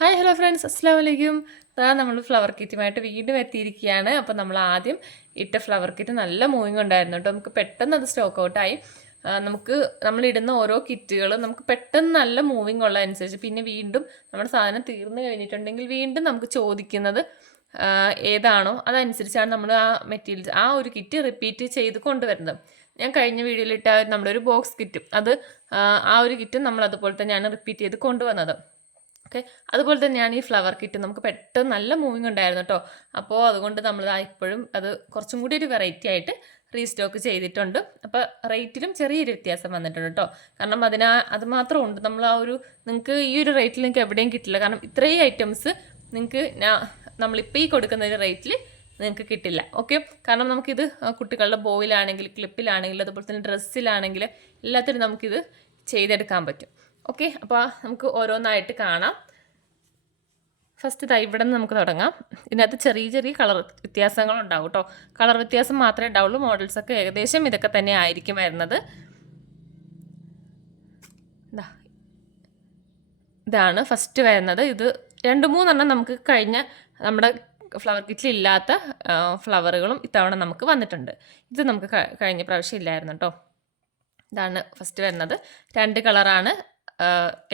Hi hello friends അസ്സാം വലൈക്കും അതാ നമ്മൾ ഫ്ലവർ കിറ്റുമായിട്ട് വീണ്ടും എത്തിയിരിക്കുകയാണ്. അപ്പോൾ നമ്മൾ ആദ്യം ഇട്ട ഫ്ലവർ കിറ്റ് നല്ല മൂവിങ് ഉണ്ടായിരുന്നു കേട്ടോ. നമുക്ക് പെട്ടെന്ന് അത് സ്റ്റോക്ക് ഔട്ടായി നമുക്ക് നമ്മൾ ഇടുന്ന ഓരോ കിറ്റുകളും നമുക്ക് പെട്ടെന്ന് നല്ല മൂവിങ് ഉള്ള അനുസരിച്ച് പിന്നെ വീണ്ടും നമ്മുടെ സാധനം തീർന്നു കഴിഞ്ഞിട്ടുണ്ടെങ്കിൽ വീണ്ടും നമുക്ക് ചോദിക്കുന്നത് ഏതാണോ? അതനുസരിച്ചാണ് നമ്മൾ ആ മെറ്റീരിയൽസ് ആ ഒരു കിറ്റ് റിപ്പീറ്റ് ചെയ്ത് കൊണ്ടുവരുന്നത്. ഞാൻ കഴിഞ്ഞ നമ്മുടെ ഒരു ബോക്സ് കിറ്റും അത് ആ ഒരു കിറ്റും നമ്മൾ അതുപോലെ തന്നെയാണ് റിപ്പീറ്റ് ചെയ്ത് കൊണ്ടുവന്നത്. ഓക്കെ? അതുപോലെ തന്നെയാണ് ഈ ഫ്ലവർ കിറ്റ്. നമുക്ക് പെട്ടെന്ന് നല്ല മൂവിങ് ഉണ്ടായിരുന്നു കേട്ടോ. അപ്പോൾ അതുകൊണ്ട് നമ്മൾ ഇപ്പോഴും അത് കുറച്ചും കൂടി ഒരു വെറൈറ്റി ആയിട്ട് റീസ്റ്റോക്ക് ചെയ്തിട്ടുണ്ട്. അപ്പോൾ റേറ്റിലും ചെറിയൊരു വ്യത്യാസം വന്നിട്ടുണ്ട് കേട്ടോ. കാരണം അതിനാ അത് മാത്രം ഉണ്ട്. നമ്മൾ ആ ഒരു നിങ്ങൾക്ക് ഈ ഒരു റേറ്റിൽ നിങ്ങൾക്ക് എവിടെയും കിട്ടില്ല. കാരണം ഇത്രയും ഐറ്റംസ് നിങ്ങൾക്ക് നമ്മളിപ്പോൾ ഈ കൊടുക്കുന്ന ഒരു റേറ്റിൽ നിങ്ങൾക്ക് കിട്ടില്ല. ഓക്കെ? കാരണം നമുക്കിത് കുട്ടികളുടെ ബോയിലാണെങ്കിൽ ക്ലിപ്പിലാണെങ്കിൽ അതുപോലെ തന്നെ ഡ്രസ്സിലാണെങ്കിൽ എല്ലാത്തിനും നമുക്കിത് ചെയ്തെടുക്കാൻ പറ്റും. ഓക്കെ അപ്പോൾ നമുക്ക് ഓരോന്നായിട്ട് കാണാം. ഫസ്റ്റ് ഇതാ ഇവിടെ നിന്ന് നമുക്ക് തുടങ്ങാം. ഇതിനകത്ത് ചെറിയ ചെറിയ കളർ വ്യത്യാസങ്ങളുണ്ടാവും കേട്ടോ. കളർ വ്യത്യാസം മാത്രമേ ഉണ്ടാവുള്ളൂ. മോഡൽസൊക്കെ ഏകദേശം ഇതൊക്കെ തന്നെ ആയിരിക്കും വരുന്നത്. ഇതാണ് ഫസ്റ്റ് വരുന്നത്. ഇത് രണ്ട് മൂന്നെണ്ണം നമുക്ക് കഴിഞ്ഞ നമ്മുടെ ഫ്ലവർ കിറ്റിൽ ഇല്ലാത്ത ഫ്ലവറുകളും ഇത്തവണ നമുക്ക് വന്നിട്ടുണ്ട്. ഇത് നമുക്ക് കഴിഞ്ഞ പ്രാവശ്യം ഇല്ലായിരുന്നു കേട്ടോ. ഇതാണ് ഫസ്റ്റ് വരുന്നത്. രണ്ട് കളറാണ്.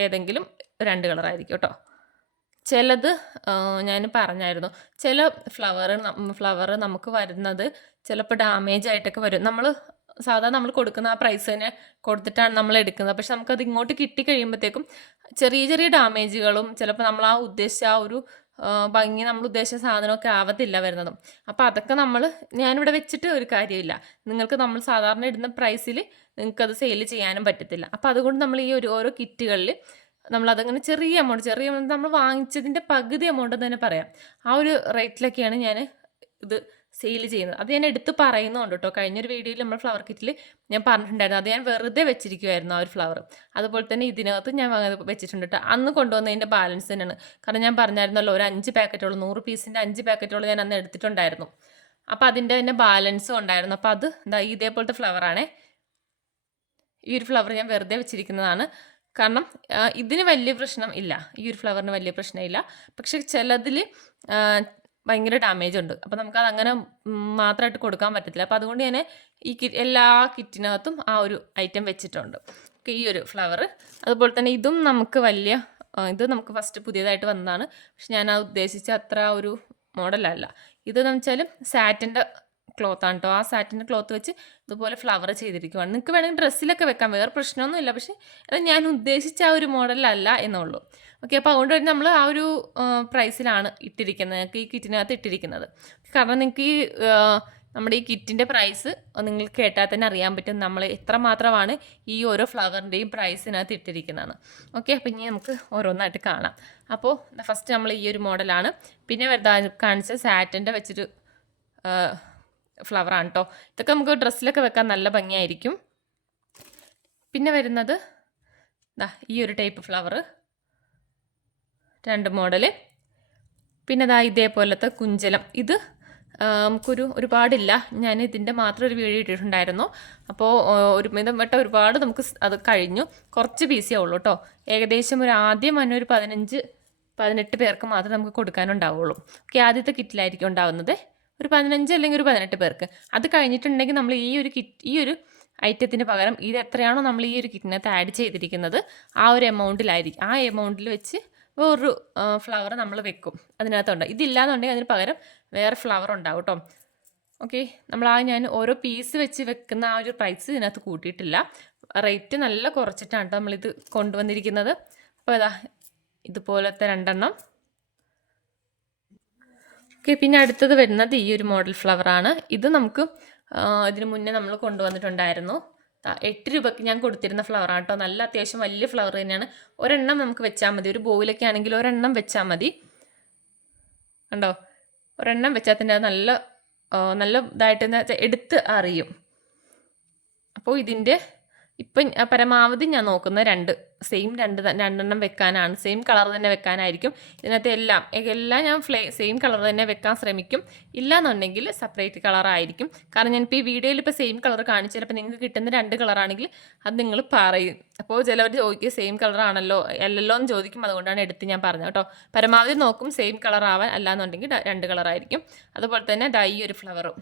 ഏതെങ്കിലും രണ്ട് കളറായിരിക്കും കേട്ടോ. ചിലത് ഞാൻ പറഞ്ഞായിരുന്നു. ചില ഫ്ലവർ ഫ്ലവർ നമുക്ക് വരുന്നത് ചിലപ്പോൾ ഡാമേജ് ആയിട്ടൊക്കെ വരും. നമ്മൾ സാധാരണ നമ്മൾ കൊടുക്കുന്ന ആ പ്രൈസ് തന്നെ കൊടുത്തിട്ടാണ് നമ്മൾ എടുക്കുന്നത്. പക്ഷെ നമുക്കത് ഇങ്ങോട്ട് കിട്ടിക്കഴിയുമ്പോഴത്തേക്കും ചെറിയ ചെറിയ ഡാമേജുകളും ചിലപ്പോൾ നമ്മൾ ആ ഉദ്ദേശിച്ച ആ ഒരു ഭംഗി നമ്മൾ ഉദ്ദേശിച്ച സാധനമൊക്കെ ആവത്തില്ല വരുന്നതും. അപ്പോൾ അതൊക്കെ നമ്മൾ ഞാനിവിടെ വെച്ചിട്ട് ഒരു കാര്യമില്ല. നിങ്ങൾക്ക് നമ്മൾ സാധാരണ ഇടുന്ന പ്രൈസിൽ നിങ്ങൾക്കത് സെയിൽ ചെയ്യാനും പറ്റത്തില്ല. അപ്പോൾ അതുകൊണ്ട് നമ്മൾ ഈ ഒരു ഓരോ കിറ്റുകളിൽ നമ്മളതങ്ങനെ ചെറിയ എമൗണ്ട് ചെറിയ എമൗണ്ട് നമ്മൾ വാങ്ങിച്ചതിന്റെ പകുതി എമൗണ്ട് തന്നെ പറയാം. ആ ഒരു റേറ്റിലൊക്കെയാണ് ഞാൻ ഇത് സെയിൽ ചെയ്യുന്നത്. അത് ഞാൻ എടുത്ത് പറയുന്നുണ്ട് കേട്ടോ. കഴിഞ്ഞൊരു വീഡിയോയിൽ നമ്മൾ ഫ്ലവർ കിറ്റിൽ ഞാൻ പറഞ്ഞിട്ടുണ്ടായിരുന്നു. അത് ഞാൻ വെറുതെ വെച്ചിരിക്കുമായിരുന്നു ആ ഒരു ഫ്ലവർ അതുപോലെ തന്നെ ഇതിനകത്ത് ഞാൻ വെച്ചിട്ടുണ്ട് കേട്ടോ. അന്ന് കൊണ്ടുവന്നതിന്റെ ബാലൻസ് തന്നെയാണ്. കാരണം ഞാൻ പറഞ്ഞായിരുന്നല്ലോ ഒരു അഞ്ച് പാക്കറ്റോളം നൂറ് പീസിന്റെ അഞ്ച് പാക്കറ്റോളം ഞാൻ അന്ന് എടുത്തിട്ടുണ്ടായിരുന്നു. അപ്പോൾ അതിന്റെ തന്നെ ബാലൻസും ഉണ്ടായിരുന്നു. അപ്പോൾ അത് എന്താ ഇതേപോലത്തെ ഫ്ലവറാണേ ഈ ഒരു ഫ്ലവർ ഞാൻ വെറുതെ വെച്ചിരിക്കുന്നതാണ്. കാരണം ഇതിന് വലിയ പ്രശ്നം ഇല്ല. ഈ ഒരു ഫ്ലവറിന് വലിയ പ്രശ്നമില്ല പക്ഷെ ചിലതിൽ ഭയങ്കര ഡാമേജ് ഉണ്ട്. അപ്പോൾ നമുക്ക് അങ്ങനെ മാത്രമായിട്ട് കൊടുക്കാൻ പറ്റത്തില്ല. അപ്പോൾ അതുകൊണ്ട് ഞാൻ ഈ കിറ്റ് എല്ലാ കിറ്റിനകത്തും ആ ഒരു ഐറ്റം വെച്ചിട്ടുണ്ട്. ഈ ഒരു ഫ്ലവർ അതുപോലെ തന്നെ ഇതും നമുക്ക് വലിയ ഇത് നമുക്ക് ഫസ്റ്റ് പുതിയതായിട്ട് വന്നതാണ്. പക്ഷെ ഞാൻ ആ ഉദ്ദേശിച്ച അത്ര ഒരു മോഡലല്ല എന്ന് വെച്ചാൽ സാറ്റിന്റെ ക്ലോത്താണ് കേട്ടോ ആ സാറ്റിന്റെ ക്ലോത്ത് വെച്ച് ഇതുപോലെ ഫ്ലവർ ചെയ്തിരിക്കുവാണ്. നിങ്ങൾക്ക് വേണമെങ്കിൽ ഡ്രസ്സിലൊക്കെ വെക്കാം. വേറെ പ്രശ്നമൊന്നുമില്ല. പക്ഷേ അത് ഞാൻ ഉദ്ദേശിച്ച ആ ഒരു മോഡലല്ല എന്നുള്ളൂ. ഓക്കെ അപ്പോൾ അതുകൊണ്ട് തന്നെ നമ്മൾ ആ ഒരു പ്രൈസിലാണ് ഇട്ടിരിക്കുന്നത് നിങ്ങൾക്ക് ഈ കിറ്റിനകത്ത് ഇട്ടിരിക്കുന്നത്. കാരണം നിങ്ങൾക്ക് ഈ നമ്മുടെ ഈ കിറ്റിന്റെ പ്രൈസ് നിങ്ങൾ കേട്ടാൽ തന്നെ അറിയാൻ പറ്റും നമ്മൾ എത്ര എത്രമാത്രമാണ് ഈ ഓരോ ഫ്ലവറിന്റെയും പ്രൈസിനകത്ത് ഇട്ടിരിക്കുന്നതെന്ന് ഓക്കെ അപ്പോൾ ഇനി നമുക്ക് ഓരോന്നായിട്ട് കാണാം. അപ്പോൾ ഫസ്റ്റ് നമ്മൾ ഈ ഒരു മോഡലാണ് പിന്നെ വെറുതെ കാണിച്ച സാറ്റിന്റെ വെച്ചൊരു ഫ്ലവറാണ് കേട്ടോ ഇതൊക്കെ നമുക്ക് ഡ്രസ്സിലൊക്കെ വെക്കാൻ നല്ല ഭംഗിയായിരിക്കും. പിന്നെ വരുന്നത് ഈ ഒരു ടൈപ്പ് ഫ്ലവർ രണ്ട് മോഡൽ. പിന്നെ ദാ ഇതേപോലത്തെ കുഞ്ചലം. ഇത് നമുക്കൊരു ഒരുപാടില്ല. ഞാൻ ഇതിന്റെ മാത്രം ഒരു വീഡിയോ ഇട്ടിട്ടുണ്ടായിരുന്നു. അപ്പോൾ ഒരു മിതം വട്ട ഒരുപാട് നമുക്ക് അത് കഴിഞ്ഞു. കുറച്ച് പീസേ ഉള്ളൂ കേട്ടോ ഏകദേശം ഒരു ആദ്യം തന്നെ ഒരു പതിനഞ്ച് പതിനെട്ട് പേർക്ക് മാത്രമേ നമുക്ക് കൊടുക്കാനുണ്ടാവുള്ളൂ. ഓക്കെ ആദ്യത്തെ കിറ്റിലായിരിക്കും ഉണ്ടാവുന്നത്. ഒരു പതിനഞ്ച് അല്ലെങ്കിൽ ഒരു പതിനെട്ട് പേർക്ക്. അത് കഴിഞ്ഞിട്ടുണ്ടെങ്കിൽ നമ്മൾ ഈ ഒരു കിറ്റ് ഈ ഒരു ഐറ്റത്തിന് പകരം ഇത് എത്രയാണോ നമ്മൾ ഈ ഒരു കിറ്റിനകത്ത് ആഡ് ചെയ്തിരിക്കുന്നത് ആ ഒരു എമൗണ്ടിലായിരിക്കും ആ എമൗണ്ടിൽ വെച്ച് വേറൊരു ഫ്ലവർ നമ്മൾ വെക്കും അതിനകത്തുണ്ട്. ഇതില്ലാന്നുണ്ടെങ്കിൽ അതിന് പകരം വേറെ ഫ്ലവർ ഉണ്ടാവും കേട്ടോ ഓക്കെ നമ്മൾ ആ ഞാൻ ഓരോ പീസ് വെച്ച് വെക്കുന്ന ആ ഒരു പ്രൈസ് ഇതിനകത്ത് കൂട്ടിയിട്ടില്ല. റേറ്റ് നല്ല കുറച്ചിട്ടാണ് കേട്ടോ നമ്മളിത് കൊണ്ടുവന്നിരിക്കുന്നത്. അപ്പോൾ ഇതാ ഇതുപോലത്തെ രണ്ടെണ്ണം. ഓക്കെ പിന്നെ അടുത്തത് വരുന്നത് ഈ ഒരു മോഡൽ ഫ്ലവറാണ് ഇത് നമുക്ക് ഇതിനു മുന്നേ നമ്മൾ കൊണ്ടുവന്നിട്ടുണ്ടായിരുന്നു. എട്ട് രൂപയ്ക്ക് ഞാൻ കൊടുത്തിരുന്ന ഫ്ലവർ കേട്ടോ നല്ല അത്യാവശ്യം വലിയ ഫ്ലവർ തന്നെയാണ്. ഒരെണ്ണം നമുക്ക് വെച്ചാൽ മതി. ഒരു ബോയിലൊക്കെ ആണെങ്കിൽ ഒരെണ്ണം വെച്ചാൽ മതി. കണ്ടോ? ഒരെണ്ണം വെച്ചാൽ തന്നെ നല്ല നല്ല ഇതായിട്ട് എടുത്ത് അറിയും. അപ്പോൾ ഇതിന്റെ ഇപ്പം പരമാവധി ഞാൻ നോക്കുന്ന രണ്ട്. സെയിം രണ്ട് രണ്ടെണ്ണം വെക്കാനാണ്. സെയിം കളർ തന്നെ വെക്കാനായിരിക്കും. ഇതിനകത്ത് എല്ലാം എല്ലാം ഞാൻ ഫ്ലേ സെയിം കളർ തന്നെ വെക്കാൻ ശ്രമിക്കും. ഇല്ലാന്നുണ്ടെങ്കിൽ സെപ്പറേറ്റ് കളറായിരിക്കും കാരണം ഞാനിപ്പോൾ ഈ വീഡിയോയിൽ ഇപ്പോൾ സെയിം കളർ കാണിച്ചു ചിലപ്പോൾ നിങ്ങൾക്ക് കിട്ടുന്ന രണ്ട് കളറാണെങ്കിൽ അത് നിങ്ങൾ പറയും. അപ്പോൾ ചിലവർ ചോദിക്കുക സെയിം കളറാണല്ലോ അല്ലല്ലോ എന്ന് ചോദിക്കും. അതുകൊണ്ടാണ് എടുത്ത് ഞാൻ പറഞ്ഞത് കേട്ടോ. പരമാവധി നോക്കും സെയിം കളർ ആവാൻ. അല്ലാന്നുണ്ടെങ്കിൽ രണ്ട് കളറായിരിക്കും അതുപോലെ തന്നെ ദൈ ഒരു ഫ്ലവറും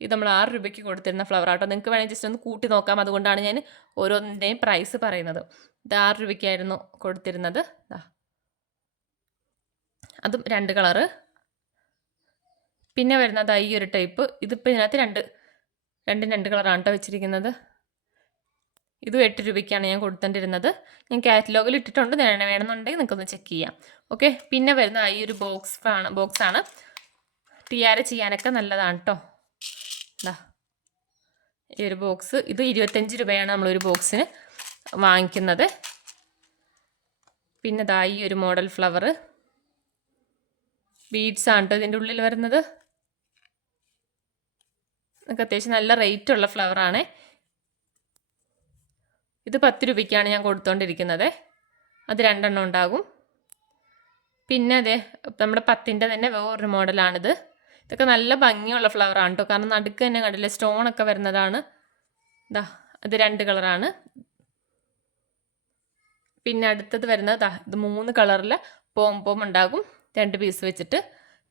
ഇത് നമ്മൾ ആറ് രൂപയ്ക്ക് കൊടുത്തിരുന്ന ഫ്ലവർ ആട്ടോ. നിങ്ങൾക്ക് വേണമെങ്കിൽ ജസ്റ്റ് ഒന്ന് കൂട്ടി നോക്കാം. അതുകൊണ്ടാണ് ഞാൻ ഓരോന്നിന്റെയും പ്രൈസ് പറയുന്നത്. ഇത് ആറ് രൂപയ്ക്കായിരുന്നു കൊടുത്തിരുന്നത്. അതും രണ്ട് കളറ് പിന്നെ വരുന്നത് ഈ ഒരു ടൈപ്പ് ഇതിപ്പോൾ ഇതിനകത്ത് രണ്ട് രണ്ടും രണ്ട് കളറാണ് കേട്ടോ വെച്ചിരിക്കുന്നത്. ഇതും എട്ട് രൂപയ്ക്കാണ് ഞാൻ കൊടുത്തോണ്ടിരുന്നത് ഞാൻ കാറ്റലോഗിൽ ഇട്ടിട്ടുണ്ട്. നേരെ വേണമെന്നുണ്ടെങ്കിൽ നിങ്ങൾക്കൊന്ന് ചെക്ക് ചെയ്യാം. ഓക്കെ പിന്നെ വരുന്ന ഈ ഒരു ബോക്സ് ആണ് ബോക്സാണ് ടിയാര ചെയ്യാനൊക്കെ നല്ലതാണ് കേട്ടോ ദാ. ഈ ഒരു ബോക്സ് ഇത് ഇരുപത്തഞ്ച് രൂപയാണ് നമ്മളൊരു ബോക്സിന് വാങ്ങിക്കുന്നത്. പിന്നെ ദാ ഈ ഒരു മോഡൽ ഫ്ലവർ ബീഡ്സ് ആണ് കേട്ടോ ഇതിന്റെ ഉള്ളിൽ വരുന്നത്. നമുക്ക് അത്യാവശ്യം നല്ല റേറ്റ് ഉള്ള ഫ്ലവറാണ് ഇത് പത്ത് രൂപയ്ക്കാണ് ഞാൻ കൊടുത്തുകൊണ്ടിരിക്കുന്നത് അത് രണ്ടെണ്ണം ഉണ്ടാകും. പിന്നെ അതെ നമ്മുടെ പത്തിന്റെ തന്നെ വേറൊരു മോഡലാണിത് ഇതൊക്കെ നല്ല ഭംഗിയുള്ള ഫ്ലവർ ആണ് കേട്ടോ കാരണം നടുക്ക് തന്നെ കണ്ടില്ലേ സ്റ്റോണൊക്കെ വരുന്നതാണ്. ദാ അത് രണ്ട് കളറാണ് പിന്നെ അടുത്തത് വരുന്നത് ദാ ഇത് മൂന്ന് കളറിൽ പോം പോം ഉണ്ടാകും. രണ്ട് പീസ് വെച്ചിട്ട്.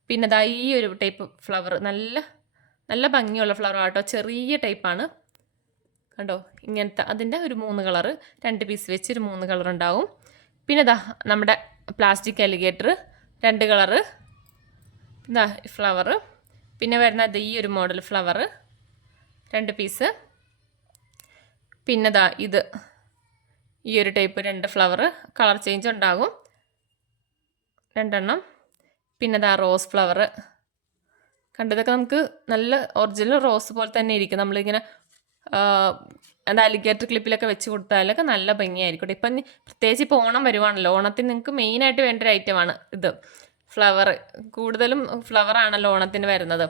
പിന്നെ ദാ ഈ ഒരു ടൈപ്പ് ഫ്ലവർ നല്ല നല്ല ഭംഗിയുള്ള ഫ്ലവർ ആട്ടോ. ചെറിയ ടൈപ്പാണ് കണ്ടോ? ഇങ്ങനത്തെ അതിന്റെ ഒരു മൂന്ന് കളറ് രണ്ട് പീസ് വെച്ച് ഒരു മൂന്ന് കളർ ഉണ്ടാവും. പിന്നെ ദാ നമ്മുടെ പ്ലാസ്റ്റിക് അലിഗേറ്റർ രണ്ട് കളറ് ഇതാ ഫ്ലവർ പിന്നെ വരുന്നത് ഈ ഒരു മോഡൽ ഫ്ലവർ രണ്ട് പീസ് പിന്നെ ദാ ഇത്. ഈ ഒരു ടൈപ്പ് രണ്ട് ഫ്ലവർ കളർ ചേഞ്ച് ഉണ്ടാകും. രണ്ടെണ്ണം. പിന്നെ ദാ റോസ് ഫ്ലവർ കണ്ടതൊക്കെ നമുക്ക് നല്ല ഒറിജിനൽ റോസ് പോലെ തന്നെ ഇരിക്കും. നമ്മളിങ്ങനെ എന്താ അലിഗേറ്റർ ക്ലിപ്പിലൊക്കെ വെച്ച് കൊടുത്താലൊക്കെ നല്ല ഭംഗിയായിരിക്കും. ഇപ്പം പ്രത്യേകിച്ച് ഇപ്പോൾ ഓണം വരുവാണല്ലോ. ഓണത്തിന് നിങ്ങൾക്ക് മെയിനായിട്ട് വേണ്ട ഒരു ഐറ്റമാണ് ഇത്. ഫ്ലവർ കൂടുതലും ഫ്ലവർ ആണല്ലോ ഓണത്തിന് വരുന്നത്.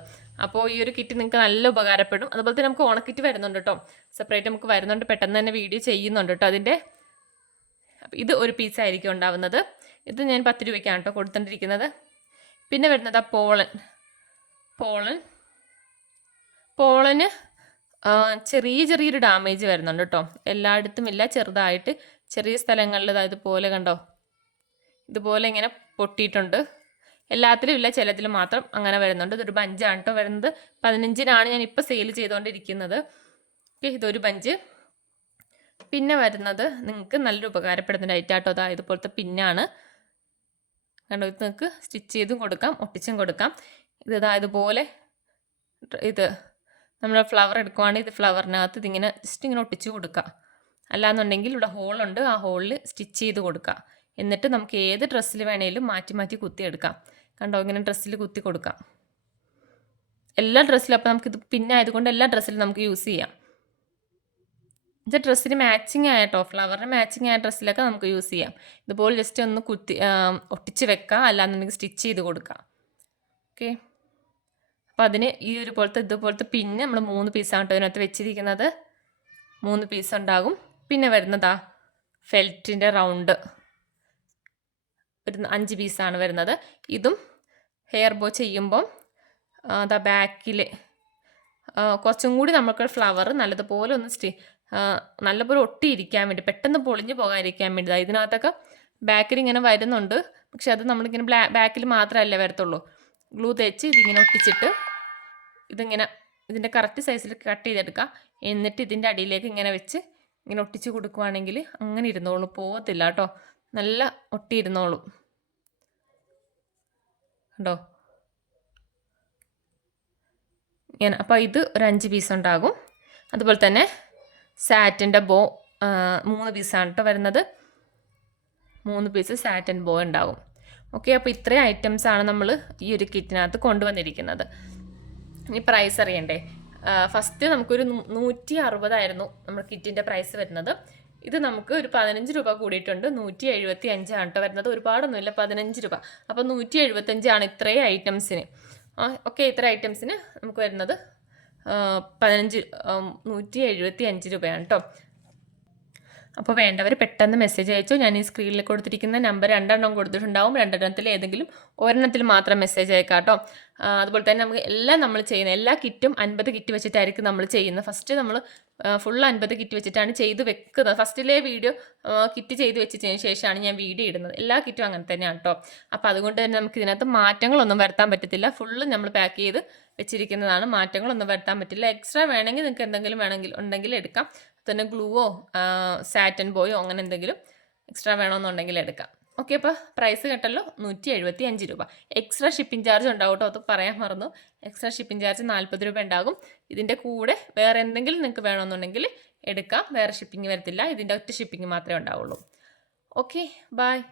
അപ്പോൾ ഈ ഒരു കിറ്റ് നിങ്ങൾക്ക് നല്ല ഉപകാരപ്പെടും. അതുപോലെ തന്നെ നമുക്ക് ഓണക്കിറ്റ് വരുന്നുണ്ട് കേട്ടോ സെപ്പറേറ്റ് നമുക്ക് വരുന്നുണ്ട്. പെട്ടെന്ന് തന്നെ വീഡിയോ ചെയ്യുന്നുണ്ട് കേട്ടോ അതിന്റെ. ഇത് ഒരു പീസ് ആയിരിക്കും ഉണ്ടാവുന്നത്. ഇത് ഞാൻ പത്ത് രൂപയ്ക്കാണ് കേട്ടോ കൊടുത്തോണ്ടിരിക്കുന്നത്. പിന്നെ വരുന്നത് ആ പോളൻ. പോളൻ. പോളന് ചെറിയ ചെറിയൊരു ഡാമേജ് വരുന്നുണ്ട് കേട്ടോ എല്ലായിടത്തും ഇല്ല. ചെറുതായിട്ട് ചെറിയ സ്ഥലങ്ങളിൽ ഇതുപോലെ കണ്ടോ? ഇതുപോലെ ഇങ്ങനെ പൊട്ടിയിട്ടുണ്ട്. എല്ലാത്തിലും ഇല്ല ചിലതിൽ മാത്രം അങ്ങനെ വരുന്നുണ്ട്. ഇതൊരു ബഞ്ചാണ് കേട്ടോ വരുന്നത്. പതിനഞ്ചിനാണ് ഞാൻ ഇപ്പോൾ സെയിൽ ചെയ്തുകൊണ്ടിരിക്കുന്നത് ഇതൊരു ബഞ്ച്. പിന്നെ വരുന്നത് നിങ്ങൾക്ക് നല്ലൊരു ഉപകാരപ്പെടുന്ന ഡൈറ്റാട്ടോ ഐറ്റം കേട്ടോ അതാ ഇതുപോലത്തെ പിന്നാണ് കണ്ടോ ഇത് നിങ്ങൾക്ക് സ്റ്റിച്ച് ചെയ്തും കൊടുക്കാം ഒട്ടിച്ചും കൊടുക്കാം. ഇത് ഇതാ ഇതുപോലെ ഇത് നമ്മൾ ഫ്ലവർ എടുക്കുവാണെങ്കിൽ ഇത് ഫ്ലവറിനകത്ത് ഇതിങ്ങനെ ജസ്റ്റ് ഇങ്ങനെ ഒട്ടിച്ച് കൊടുക്കുക അല്ലാന്നുണ്ടെങ്കിൽ ഇവിടെ ഹോളുണ്ട് ആ ഹോളിൽ സ്റ്റിച്ച് ചെയ്ത് കൊടുക്കുക എന്നിട്ട് നമുക്ക് ഏത് ഡ്രസ്സിൽ വേണേലും മാറ്റി മാറ്റി കുത്തി എടുക്കാം കണ്ടോ? ഇങ്ങനെ ഡ്രസ്സിൽ കുത്തി കൊടുക്കാം. എല്ലാ ഡ്രസ്സിലും അപ്പോൾ നമുക്കിത് പിന്നെ ആയതുകൊണ്ട് എല്ലാ ഡ്രസ്സിലും നമുക്ക് യൂസ് ചെയ്യാം. ഇത് ഡ്രസ്സിന് മാച്ചിങ് ആയിട്ടോ ഫ്ലവറിന് മാച്ചിങ് ആയ ഡ്രസ്സിലൊക്കെ നമുക്ക് യൂസ് ചെയ്യാം. ഇതുപോലെ ജസ്റ്റ് ഒന്ന് കുത്തി ഒട്ടിച്ച് വെക്കാം. അല്ലാന്നുണ്ടെങ്കിൽ സ്റ്റിച്ച് ചെയ്ത് കൊടുക്കാം. ഓക്കെ അപ്പോൾ അതിന് ഈ ഒരു പോലത്തെ ഇതുപോലത്തെ പിന്നെ നമ്മൾ മൂന്ന് പീസാണ് കേട്ടോ ഇതിനകത്ത് വെച്ചിരിക്കുന്നത്. മൂന്ന് പീസ് ഉണ്ടാകും. പിന്നെ വരുന്നതാ ഫെൽറ്റിന്റെ റൗണ്ട് ഒരു അഞ്ച് പീസാണ് വരുന്നത്. ഇതും ഹെയർ ബോ ചെയ്യുമ്പം അതാ ബാക്കിൽ കുറച്ചും കൂടി നമുക്ക് ഫ്ലവർ നല്ലതുപോലെ ഒന്ന് സ്റ്റി നല്ലപോലെ ഒട്ടിയിരിക്കാൻ വേണ്ടി പെട്ടെന്ന് പൊളിഞ്ഞു പോകാതിരിക്കാൻ വേണ്ടി ഇതിനകത്തൊക്കെ ബാക്കിൽ ഇങ്ങനെ വരുന്നുണ്ട്. പക്ഷെ അത് നമ്മളിങ്ങനെ ബ്ലാ ബാക്കിൽ മാത്രമല്ലേ വരത്തുള്ളൂ. ഗ്ലൂ തേച്ച് ഇതിങ്ങനെ ഒട്ടിച്ചിട്ട് ഇതിങ്ങനെ ഇതിന്റെ കറക്റ്റ് സൈസിൽ കട്ട് ചെയ്തെടുക്കുക എന്നിട്ട് ഇതിന്റെ അടിയിലേക്ക് ഇങ്ങനെ വെച്ച് ഇങ്ങനെ ഒട്ടിച്ച് കൊടുക്കുവാണെങ്കിൽ അങ്ങനെ ഇരുന്നോളൂ. പോകത്തില്ല കേട്ടോ. നല്ല ഒട്ടിയിരുന്നോളും. കണ്ടോ? ഇങ്ങനെ. അപ്പോൾ ഇത് ഒരു അഞ്ച് പീസ് ഉണ്ടാകും. അതുപോലെ തന്നെ സാറ്റിന്റെ ബോ മൂന്ന് പീസാണ് കേട്ടോ വരുന്നത്. മൂന്ന് പീസ് സാറ്റൻ ബോ ഉണ്ടാകും. ഓക്കെ അപ്പോൾ ഇത്രയും ഐറ്റംസ് ആണ് നമ്മൾ ഈ ഒരു കിറ്റിനകത്ത് കൊണ്ടുവന്നിരിക്കുന്നത്. ഇനി പ്രൈസ് അറിയണ്ടേ? ഫസ്റ്റ് നമുക്കൊരു നൂറ്റി അറുപതായിരുന്നു നമ്മുടെ കിറ്റിന്റെ പ്രൈസ് വരുന്നത്. ഇത് നമുക്ക് ഒരു പതിനഞ്ച് രൂപ കൂടിയിട്ടുണ്ട്. നൂറ്റി എഴുപത്തി അഞ്ചാണ് കേട്ടോ വരുന്നത്. ഒരുപാടൊന്നുമില്ല പതിനഞ്ച് രൂപ. അപ്പോൾ നൂറ്റി എഴുപത്തഞ്ചാണ് ഇത്രയും ഐറ്റംസിന്. ഓക്കെ ഇത്ര ഐറ്റംസിന് നമുക്ക് വരുന്നത് പതിനഞ്ച് നൂറ്റി എഴുപത്തി അഞ്ച് രൂപയാണ് കേട്ടോ. അപ്പോൾ വേണ്ടവർ പെട്ടെന്ന് മെസ്സേജ് അയച്ചു. ഞാൻ ഈ സ്ക്രീനിൽ കൊടുത്തിരിക്കുന്ന നമ്പർ രണ്ടെണ്ണം കൊടുത്തിട്ടുണ്ടാവും. രണ്ടെണ്ണത്തിൽ ഏതെങ്കിലും ഒരെണ്ണത്തിൽ മാത്രം മെസ്സേജ് അയക്കാം കേട്ടോ അതുപോലെ തന്നെ നമുക്ക് എല്ലാം നമ്മൾ ചെയ്യുന്ന എല്ലാ കിറ്റും അൻപത് കിറ്റ് വെച്ചിട്ടായിരിക്കും നമ്മൾ ചെയ്യുന്നത്. ഫസ്റ്റ് നമ്മൾ ഫുൾ അൻപത് കിറ്റ് വെച്ചിട്ടാണ് ചെയ്ത് വെക്കുന്നത്. ഫസ്റ്റിലെ വീഡിയോ കിറ്റ് ചെയ്ത് വെച്ചതിന് ശേഷമാണ് ഞാൻ വീഡിയോ ഇടുന്നത്. എല്ലാ കിറ്റും അങ്ങനെ തന്നെയാണ് കേട്ടോ അപ്പോൾ അതുകൊണ്ട് തന്നെ നമുക്ക് ഇതിനകത്ത് മാറ്റങ്ങളൊന്നും വരുത്താൻ പറ്റത്തില്ല. ഫുള്ള് നമ്മൾ പാക്ക് ചെയ്ത് വെച്ചിരിക്കുന്നതാണ്. മാറ്റങ്ങളൊന്നും വരുത്താൻ പറ്റില്ല. എക്സ്ട്രാ വേണമെങ്കിൽ നിങ്ങൾക്ക് എന്തെങ്കിലും വേണമെങ്കിൽ ഉണ്ടെങ്കിൽ എടുക്കാം. തന്നെ ഗ്ലൂവോ സാറ്റൻ ബോയോ അങ്ങനെ എന്തെങ്കിലും എക്സ്ട്രാ വേണമെന്നുണ്ടെങ്കിൽ എടുക്കാം. ഓക്കെ അപ്പോൾ പ്രൈസ് കേട്ടല്ലോ നൂറ്റി എഴുപത്തി അഞ്ച് രൂപ. എക്സ്ട്രാ ഷിപ്പിംഗ് ചാർജ് ഉണ്ടാവും കേട്ടോ അത് പറയാൻ മറന്നു. എക്സ്ട്രാ ഷിപ്പിംഗ് ചാർജ് നാൽപ്പത് രൂപ ഉണ്ടാകും. ഇതിന്റെ കൂടെ വേറെ എന്തെങ്കിലും നിങ്ങൾക്ക് വേണമെന്നുണ്ടെങ്കിൽ എടുക്കാം. വേറെ ഷിപ്പിംഗ് വരത്തില്ല. ഇതിന്റെ ഒറ്റ ഷിപ്പിംഗ് മാത്രമേ ഉണ്ടാവുള്ളൂ. Okay bye